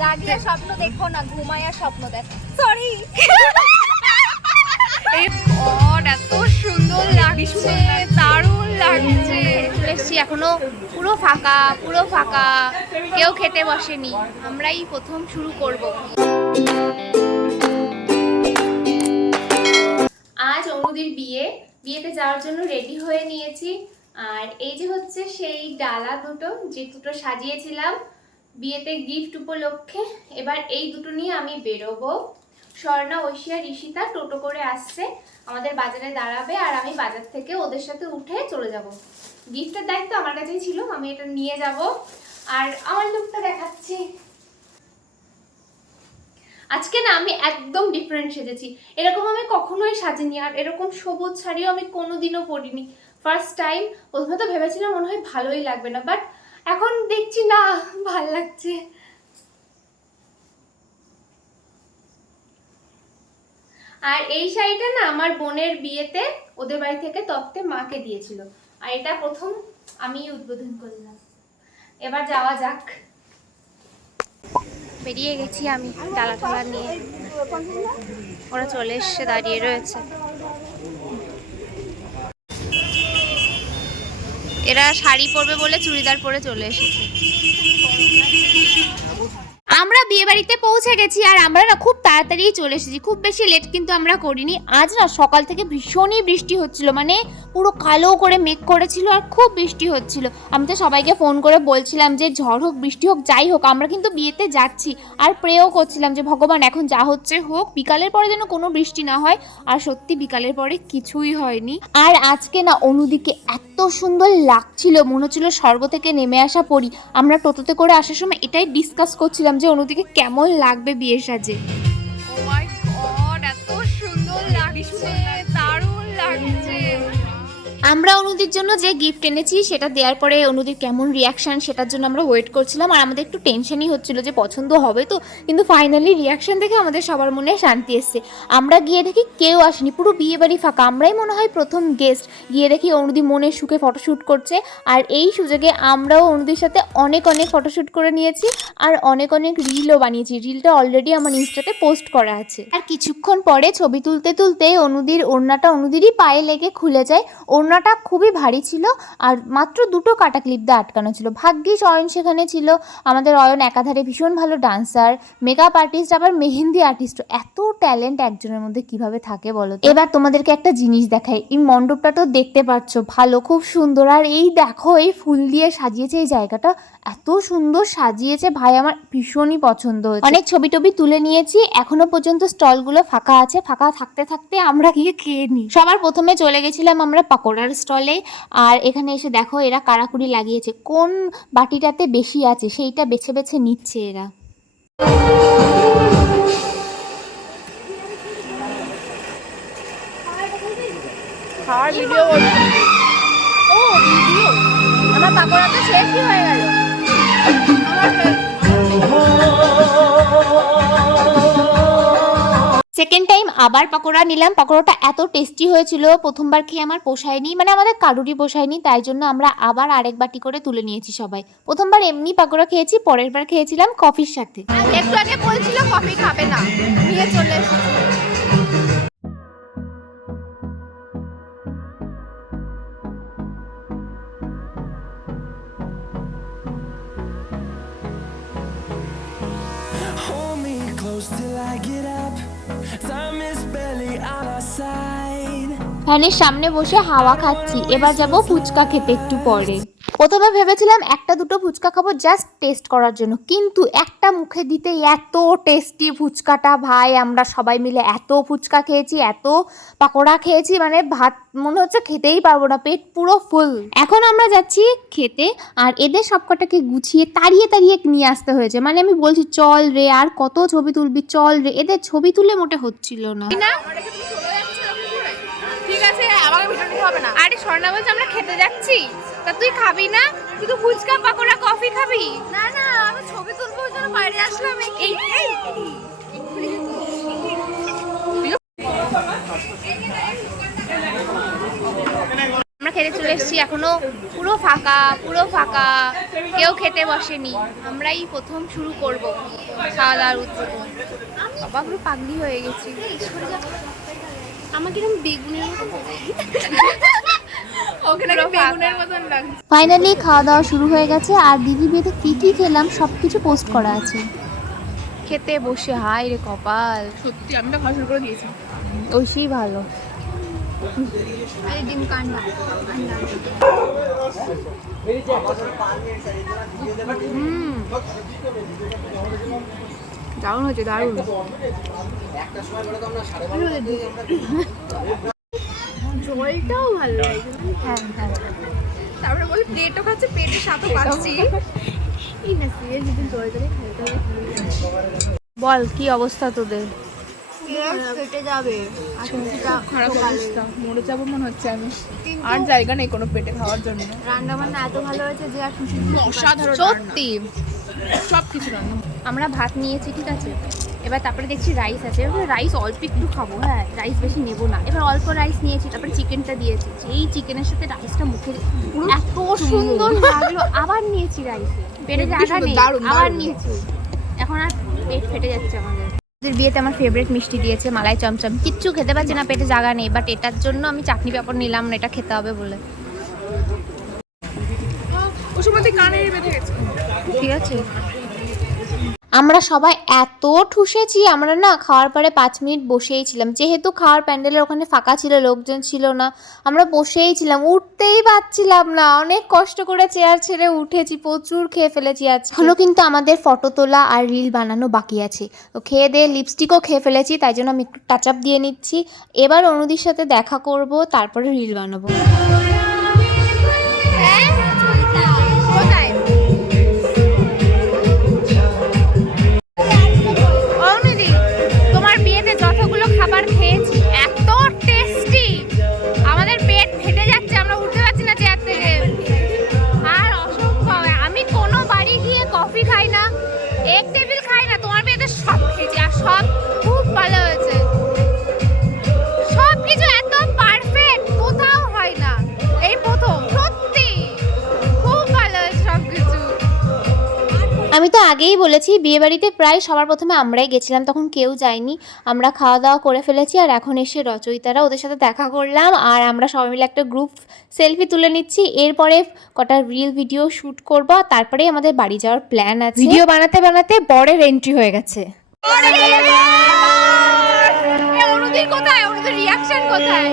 জাগিয়ে স্বপ্ন দেখো না, ঘুমায়া স্বপ্ন দেখো। সরি। এত সুন্দর লাগছে, দারুণ লাগছে। এসছি এখনো পুরো ফাঁকা, পুরো ফাঁকা, কেউ খেতে বসেনি, আমরাই প্রথম শুরু করব। আজ অনুদির বিয়েতে যাওয়ার জন্য রেডি হয়ে নিয়েছি। আর এই যে হচ্ছে সেই ডালা দুটো, যে দুটো সাজিয়েছিলাম বিয়েতে গিফট উপলক্ষে। এবার এই দুটো নিয়ে আমি বেরোবো। স্বর্ণা, ঐশিয়া, ঋষিতা টোটো করে আসছে, আমাদের বাজারে দাঁড়াবে, আর আমি বাজার থেকে ওদের সাথে উঠে চলে যাব। গিফটের দায়িত্ব আমার কাছেই ছিল, আমি এটা নিয়ে যাব। আর আমার লুকটা দেখাচ্ছি। আজকে না আমি একদম ডিফারেন্ট সেজেছি, এরকম আমি কখনোই সাজিনি। আর এরকম সবুজ শাড়িও আমি কোনোদিনও পরিনি, ফার্স্ট টাইম। প্রথমে তো ভেবেছিলাম মনে হয় ভালোই লাগবে না, বাট এখন দেখছি না, ভাল লাগছে। আর এই শাড়িটা না আমার বোনের বিয়েতে ওদের বাড়ি থেকে তত্ত্বে মাকে দিয়েছিল, আর এটা প্রথম আমি উদ্বোধন করলাম। এবার যাওয়া যাক। বেরিয়ে গেছি আমি ডালা টালা নিয়ে, ওরা চলে এসে দাঁড়িয়ে রয়েছে। এরা শাড়ি পরবে বলে চুড়িদার পরে চলে এসেছে। আমরা বিয়ে বাড়িতে পৌঁছে গেছি, আর আমরা না খুব তাড়াতাড়ি চলে এসেছি, খুব বেশি লেট কিন্তু আমরা করিনি। আজ না সকাল থেকে ভীষণই বৃষ্টি হচ্ছিল, মানে পুরো কালো করে মেঘ করেছিল আর খুব বৃষ্টি হচ্ছিল। আমি তো সবাইকে ফোন করে বলছিলাম যে ঝড় হোক বৃষ্টি হোক যাই হোক আমরা কিন্তু বিয়েতে যাচ্ছি, আর প্রেও করছিলাম যে ভগবান এখন যা হচ্ছে হোক, বিকালের পরে যেন কোনো বৃষ্টি না হয়। আর সত্যি বিকালের পরে কিছুই হয়নি। আর আজকে না অনুদিকে এত সুন্দর লাগছিল, মনে হচ্ছিল স্বর্গ থেকে নেমে আসা পরি। আমরা টোটোতে করে আসার সময় এটাই ডিসকাস করছিলাম যে অনুদিকে কেমন লাগবে বিয়ে সাজে। ও মাই গড, এত সুন্দর লাগছে, দারুণ লাগছে। আমরা অনুদির জন্য যে গিফট এনেছি সেটা দেওয়ার পরে অনুদির কেমন রিয়াকশান সেটার জন্য আমরা ওয়েট করছিলাম। আর আমাদের একটু টেনশনই হচ্ছিল যে পছন্দ হবে তো, কিন্তু ফাইনালি রিয়াকশান দেখে আমাদের সবার মনে শান্তি এসছে। আমরা গিয়ে দেখি কেউ আসেনি, পুরো বিয়ে বাড়ি ফাঁকা, আমরাই মনে হয় প্রথম গেস্ট। গিয়ে দেখি অনুদি মনের সুখে ফটোশ্যুট করছে, আর এই সুযোগে আমরাও অনুদির সাথে অনেক অনেক ফটোশ্যুট করে নিয়েছি, আর অনেক অনেক রিলও বানিয়েছি। রিলটা অলরেডি আমার ইনস্টাতে পোস্ট করা আছে। আর কিছুক্ষণ পরে ছবি তুলতে তুলতে অনুদির ওড়নাটা অনুদিরই পায়ে লেগে খুলে যায়। ওড়নাটা খুবই ভারী ছিল, আর মাত্র দুটো কাটা ক্লিপ দিয়ে আটকানো ছিল। ভাগ্যিস অয়ন সেখানে ছিল। আমাদের অয়ন একাধারে ভীষণ ভালো ডান্সার, মেকআপ আর্টিস্ট, আবার মেহেন্দি আর্টিস্ট। এত ট্যালেন্ট একজনের মধ্যে কিভাবে থাকে বলো। এবার তোমাদেরকে একটা জিনিস দেখাই, এই মণ্ডপটা তো দেখতে পাচ্ছ ভালো, খুব সুন্দর। আর এই দেখো এই ফুল দিয়ে সাজিয়েছে এই জায়গাটা, এত সুন্দর সাজিয়েছে ভাই, আমার ভীষণই পছন্দ হয়েছে। অনেক ছবি টবি তুলে নিয়েছি, এখনো পর্যন্ত স্টলগুলো ফাঁকা আছে। ফাঁকা থাকতে থাকতে আমরা গিয়ে খেয়ে নিই। সবার প্রথমে চলে গেছিলাম আমরা পাকোড়ার স্টলে। আর এখানে এসে দেখো এরা কারাকুরি লাগিয়েছে, কোন বাটিটাতে বেশি আছে সেইটা বেছে বেছে নিচ্ছে এরা। খাওয়ার ভিডিও, ও ভিডিও, আমার পাকোড়াটা শেষই হয়ে গেল। সেকেন্ড টাইম আবার পাকোড়া নিলাম। পাকোড়াটা এত টেস্টি হয়েছিল, প্রথমবার খেয়ে আমার পোষায়নি, মানে আমাদের কারুরই পোষায়নি, তাই জন্য আমরা আবার আরেক বাটি করে তুলে নিয়েছি সবাই। প্রথমবার এমনি পাকোড়া খেয়েছি, পরের বার খেয়েছিলাম কফির সাথে। একটু আগে বলছিল কফি খাবে না, নিয়ে চলে এসেছি। ফ্যানের সামনে বসে হাওয়া খাচ্ছি। এবার যাব ফুচকা খেতে একটু পরে। প্রথমে ভেবেছিলাম একটা দুটো ফুচকা খাবো জাস্ট টেস্ট করার জন্য, কিন্তু একটা মুখে দিতে এত টেস্টি ফুচকাটা ভাই, আমরা সবাই মিলে এত ফুচকা খেয়েছি, এত পাকোড়া খেয়েছি, মানে ভাত মনে হচ্ছে খেতেই পারবো না, পেট পুরো ফুল। এখন আমরা যাচ্ছি খেতে, আর এদের সবকটাকে গুছিয়ে তাড়িয়ে তাড়িয়ে নিয়ে আসতে হয়েছে। মানে আমি বলছি চল রে, আর কত ছবি তুলবি, চল রে, এদের ছবি তুলে মোটে হচ্ছিল না। ঠিক আছে, আমাকে ভিডিও নিতে হবে না। আরে স্বর্ণা বলছে আমরা খেতে যাচ্ছি, তা তুই খাবি না? তুই তো ফুচকা পাকোড়া কফি খাবি। না না, আমি ছবি তুলবো ওই জন্য বাইরে আসলাম। এই খেতে চলে এসেছি, এখনো পুরো ফাঁকা পুরো ফাঁকা, কেউ খেতে বসেনি। আমরাই প্রথম শুরু করব খাওয়া দাওয়ার উদ্যোগ। বাবা পুরো পাগলি হয়ে গেছি। আমাকে এরকম বেগুনের ফাইনালি খাওয়া দাওয়া শুরু হয়ে গেছে আর দিদি বিয়েতে কি কি খেলাম সবকিছু পোস্ট করা আছে। খেতে বসে হাই রে কপাল, সত্যি আমি তো খাওয়া শুরু করে দিয়েছি। ওইসেই ভালো। ডিম কান্ডা দারুণ হচ্ছে, দারুণ। জলটাও ভালো লাগে। হ্যাঁ হ্যাঁ, তারপরে বলি প্লেটও খাচ্ছে, পেটের সাথে পাচ্ছি। এই না সিরিয়াস যদি জল জলে খাইতে হবে। বল কি অবস্থা তোদের? ফেটে যাবে। খারাপ অবস্থা, মরে যাবো মনে হচ্ছে আমি। আর জায়গা নেই কোনো পেটে খাওয়ার জন্য। রান্না বান্না এত ভালো হয়েছে যে আর খুশি অসাধারণ সত্যি। সব কিছু রান্না। আমরা ভাত নিয়েছি, ঠিক আছে, এবার তারপরে দেখছি রাইস আছে, এবার রাইস অল্প একটু খাবো, হ্যাঁ রাইস বেশি নেবো না। এবার অল্প রাইস নিয়েছি, তারপরে চিকেনটা দিয়েছি, যেই চিকেনের সাথে রাইসটা মুখে এত সুন্দর লাগলো, আবার নিয়েছি রাইস, পেটে জায়গা নেই, আবার নিয়েছি। এখন আর পেট ফেটে যাচ্ছে আমাদের। ওদের বিয়েতে আমার ফেভারিট মিষ্টি দিয়েছে মালাই চমচম, কিচ্ছু খেতে পারছি না, পেটে জায়গা নেই, বাট এটার জন্য আমি চাটনি পাপড় নিলাম না, এটা খেতে হবে বলে। ও সময় কানে বেঁধে গেছে। ঠিক আছে, আমরা সবাই এত ঠুসেছি, আমরা না খাওয়ার পরে 5 মিনিট বসেই ছিলাম, যেহেতু খাওয়ার প্যান্ডেলের ওখানে ফাঁকা ছিল, লোকজন ছিল না, আমরা বসেই ছিলাম, উঠতেই পারছিলাম না। অনেক কষ্ট করে চেয়ার ছেড়ে উঠেছি, প্রচুর খেয়ে ফেলেছি। আজ হলো কিন্তু আমাদের ফটো তোলা আর রিল বানানো বাকি আছে, তো খেয়ে দিয়ে লিপস্টিকও খেয়ে ফেলেছি, তাই জন্য আমি একটু টাচ আপ দিয়ে নিচ্ছি। এবার অনুদির সাথে দেখা করব, তারপরে রিল বানাবো। তোমার বিয়েতে যতগুলো খাবার খেয়েছি এত টেস্টি, আমাদের পেট ফেটে যাচ্ছে, আমরা উঠতে পারছি না চেয়ার থেকে। আর অসম্ভব, আমি কোনো বাড়ি গিয়ে কফি খাই না, এক টেবিল খাই না, তোমার বিয়েতে সব খেয়েছি আর সব খুব ভালো হয়েছে। সব কিছু এত পারফেক্ট কোথাও হয় না, এই প্রথম, সত্যি খুব ভালো হয়েছে সব কিছু। আমি তো আগেই বলেছি বিয়েবাড়িতে প্রায় সবার প্রথমে আমরাই গেছিলাম, তখন কেউ যায়নি, আমরা খাওয়া দাওয়া করে ফেলেছি। আর এখন এসে রচয়িতারা, ওদের সাথে দেখা করলাম আর আমরা সবাই মিলে একটা গ্রুপ সেলফি তুলে নিচ্ছি। এরপরে কটা রিল ভিডিও শ্যুট করবো, তারপরেই আমাদের বাড়ি যাওয়ার প্ল্যান আছে। ভিডিও বানাতে বানাতে বরের এন্ট্রি হয়ে গেছে। অনুদির কোথায়? অনুদির রিয়াকশন কোথায়?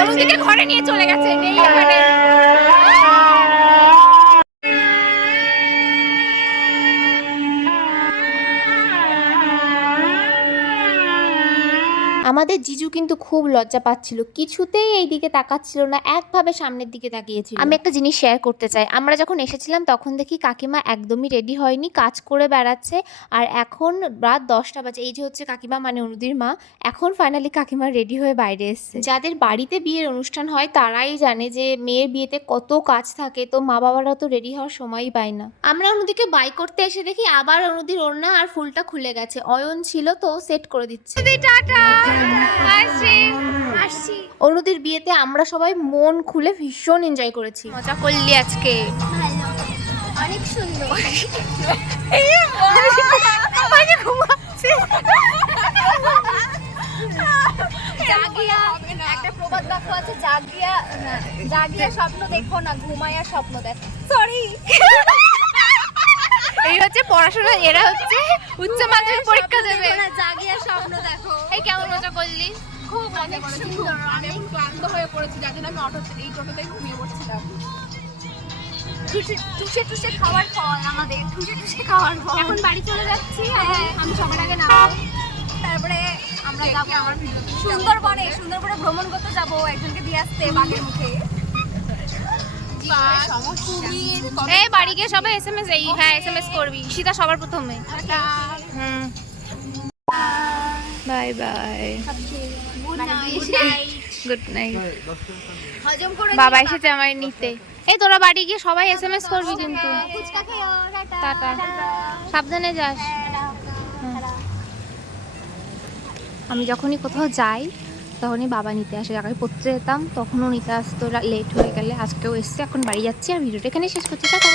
অনুদিকে ঘরে নিয়ে চলে গেছে, নেই এখানে। আমাদের জিজু কিন্তু খুব লজ্জা পাচ্ছিল, কিছুতেই এই দিকে তাকাচ্ছিল না, একভাবে সামনের দিকে তাকিয়েছিল। আমি একটা জিনিস শেয়ার করতে চাই, আমরা যখন এসেছিলাম তখন দেখি কাকিমা একদমই রেডি হয়নি, কাজ করে বেড়াচ্ছে। আর এখন রাত 10টা বাজে, এই যে হচ্ছে কাকিমা মানে অনুদির মা, এখন ফাইনালি কাকিমা রেডি হয়ে বাইরে এসছে। যাদের বাড়িতে বিয়ের অনুষ্ঠান হয় তারাই জানে যে মেয়ের বিয়েতে কত কাজ থাকে, তো মা বাবারা তো রেডি হওয়ার সময়ই পায় না। আমরা অনুদিকে বাই করতে এসে দেখি আবার অনুদির ওড়না আর ফুলটা খুলে গেছে, অয়ন ছিল তো সেট করে দিচ্ছে। টাটা, আসছি। অনুদির বিয়েতে আমরা সবাই মন খুলে ভীষণ এনজয় করেছি। মজা করলি আজকে? অনেক সুন্দর। জাগিয়া একটা প্রবাদ বাক্য আছে, জাগিয়া স্বপ্ন দেখো না, ঘুমাইয়া স্বপ্ন দেখো। সরি, এই হচ্ছে পড়াশোনা, এরা হচ্ছে উচ্চ মাধ্যমিক পরীক্ষা দেবে। জাগিয়া স্বপ্ন দেখো। এই কেমন মজা করলি? খুব অনেক সুন্দর। আমি এখন ক্লান্ত হয়ে পড়েছি, যার জন্য আমি এই টোটোতেই ঘুমিয়ে পড়ছিলাম। টুসে টুসে খাওয়ার ফল আমাদের, টুসে টুসে খাওয়ার ফল। এখন বাড়ি চলে যাচ্ছি, আমি সবার আগে নামবো, তারপরে আমরা যাবো আমার সুন্দরবনে ভ্রমণ করতে যাবো, একজনকে দিয়ে আসতে বাঘের মুখে। এই বাড়ি গিয়ে সবাই এসএমএস, এই হ্যাঁ এসএমএস করবি, সীতা সবার প্রথমে। হুম, বাই বাই, গুড নাইট। হজম করে বাবা এসেছে আমার নিতে। এই তোরা বাড়ি গিয়ে সবাই এসএমএস করবি কিন্তু। ফুচকা খেও, টাটা, সাবধানে যাস। আমি যখনই কোথাও যাই তখনই বাবা নিতে আসে। আগে পড়তে যেতাম তখনও নিতে আসতো লেট হয়ে গেলে, আজকেও এসছে। এখন বাড়ি যাচ্ছি আর ভিডিওটা এখানে শেষ করছি, টাটা।